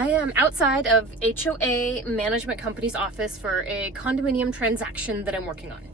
I am outside of HOA management company's office for a condominium transaction that I'm working on.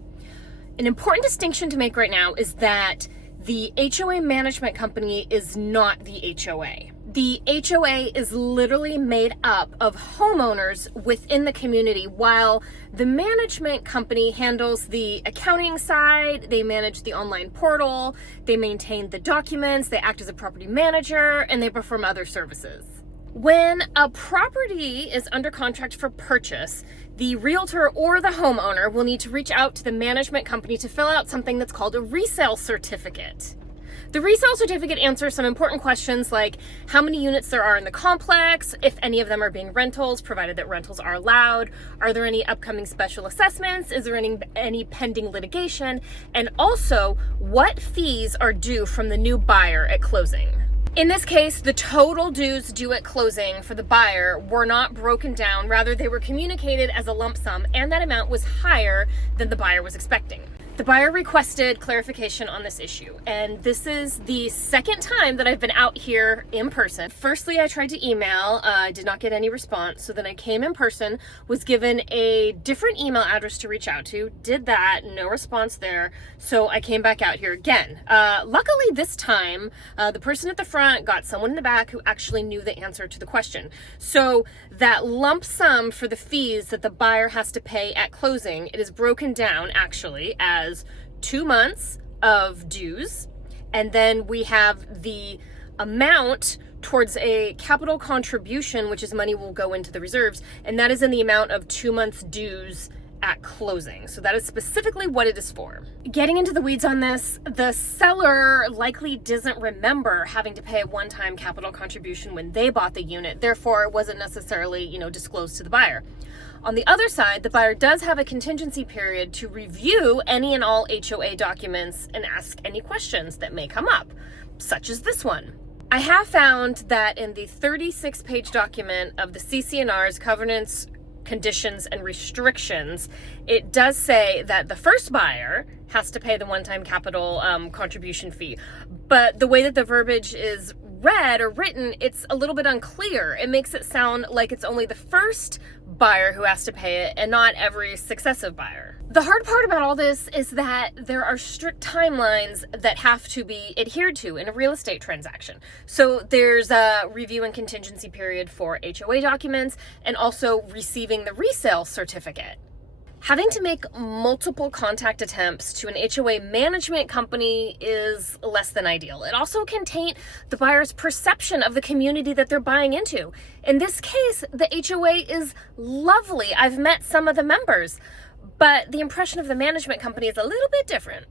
An important distinction to make right now is that the HOA management company is not the HOA. The HOA is literally made up of homeowners within the community, while the management company handles the accounting side, they manage the online portal, they maintain the documents, they act as a property manager, and they perform other services. When a property is under contract for purchase, the realtor or the homeowner will need to reach out to the management company to fill out something that's called a resale certificate. The resale certificate answers some important questions like how many units there are in the complex, if any of them are being rentals, provided that rentals are allowed, are there any upcoming special assessments, is there any pending litigation, and also what fees are due from the new buyer at closing. In this case, the total dues due at closing for the buyer were not broken down, rather they were communicated as a lump sum, and that amount was higher than the buyer was expecting. The buyer requested clarification on this issue, and this is the second time that I've been out here in person. Firstly, I tried to email, I did not get any response, so then I came in person, was given a different email address to reach out to, did that, no response there, so I came back out here again. Luckily this time, the person at the front got someone in the back who actually knew the answer to the question. So that lump sum for the fees that the buyer has to pay at closing, it is broken down actually as 2 months of dues, and then we have the amount towards a capital contribution, which is money will go into the reserves, and that is in the amount of 2 months dues at closing. So that is specifically what it is for. Getting into the weeds on this, the seller likely doesn't remember having to pay a one-time capital contribution when they bought the unit, therefore it wasn't necessarily, disclosed to the buyer. On the other side, the buyer does have a contingency period to review any and all HOA documents and ask any questions that may come up, such as this one. I have found that in the 36-page document of the CC&R's covenants, conditions, and restrictions, it does say that the first buyer has to pay the one-time capital contribution fee. But the way that the verbiage is read or written, it's a little bit unclear. It makes it sound like it's only the first buyer who has to pay it and not every successive buyer. The hard part about all this is that there are strict timelines that have to be adhered to in a real estate transaction. So there's a review and contingency period for HOA documents and also receiving the resale certificate. Having to make multiple contact attempts to an HOA management company is less than ideal. It also can taint the buyer's perception of the community that they're buying into. In this case, the HOA is lovely. I've met some of the members, but the impression of the management company is a little bit different.